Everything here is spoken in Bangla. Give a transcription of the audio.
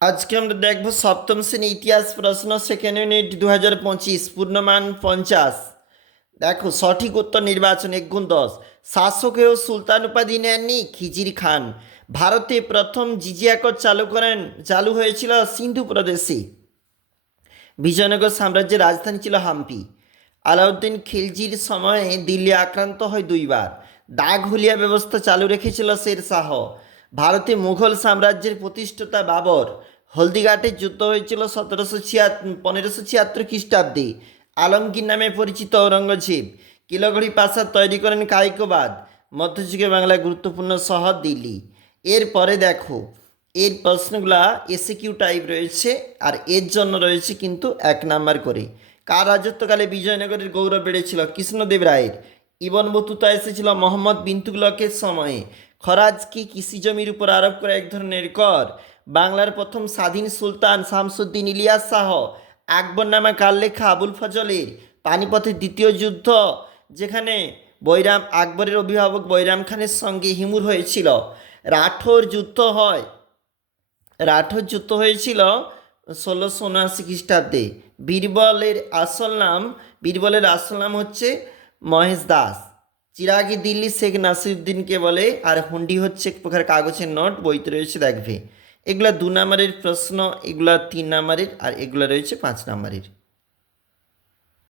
আজকে আমরা দেখব সপ্তম শ্রেণী ইতিহাস প্রশ্ন সেকেন্ড ইউনিট 2025 পূর্ণমান 50। দেখো সঠিক উত্তর নির্বাচন 1 গুণ 10। শাসকেও সুলতান উপাধি নেননি খিজির খান। ভারতে প্রথম জিজিয়া কর চালু হয়েছিল সিন্ধু প্রদেশে। বিজয়নগর সাম্রাজ্যের রাজধানী ছিল হাম্পি। আলাউদ্দিন খিলজির সময়ে দিল্লি আক্রান্ত হয় 2বার। দাগ হুলিয়া ব্যবস্থা চালু রেখেছিল শের শাহ। ভারতে মুঘল সাম্রাজ্যের প্রতিষ্ঠাতা বাবর। হলদিঘাটের যুদ্ধ হয়েছিল 1576 খ্রিস্টাব্দে। আলমগীর নামে পরিচিত ঔরঙ্গজেব। কিলগড়ি প্রাসাদ তৈরি করেন কায়কোবাদ। মধ্যযুগে বাংলায় গুরুত্বপূর্ণ শহর দিল্লি। এরপরে দেখো, এর প্রশ্নগুলা এসিকিউ টাইপ রয়েছে, আর এর জন্য রয়েছে কিন্তু 1 নাম্বার করে। কার রাজত্বকালে বিজয়নগরের গৌরব বেড়েছিল? কৃষ্ণদেব রায়ের। ইবন বতুতা এসেছিল মোহাম্মদ বিন তুগলকের সময়ে। খরাজ কি কৃষি জমির উপর আরোপ করা এক ধরনের কর? বাংলার প্রথম স্বাধীন সুলতান শামসুদ্দিন ইলিয়াস শাহ। আকবরনামা কার লেখা? আবুল ফজলের। পানিপথের দ্বিতীয় যুদ্ধ, যেখানে আকবরের অভিভাবক বৈরাম খানের সঙ্গে হিমুর হয়েছিল। রাঠোর যুদ্ধ হয় রাঠোর যুদ্ধ হয়েছিল 1679 খ্রিস্টাব্দে। বীরবলের আসল নাম হচ্ছে মহেশ দাস। চিরাগি দিল্লি শেখ নাসিরুদ্দিনকে বলে। আর হুন্ডি হচ্ছে এক প্রকার কাগজের নোট, বইতে রয়েছে, দেখবে। এগুলা 2 নাম্বারের প্রশ্ন, এগুলা 3 নাম্বারের, আর এগুলা রয়েছে 5 নাম্বারের।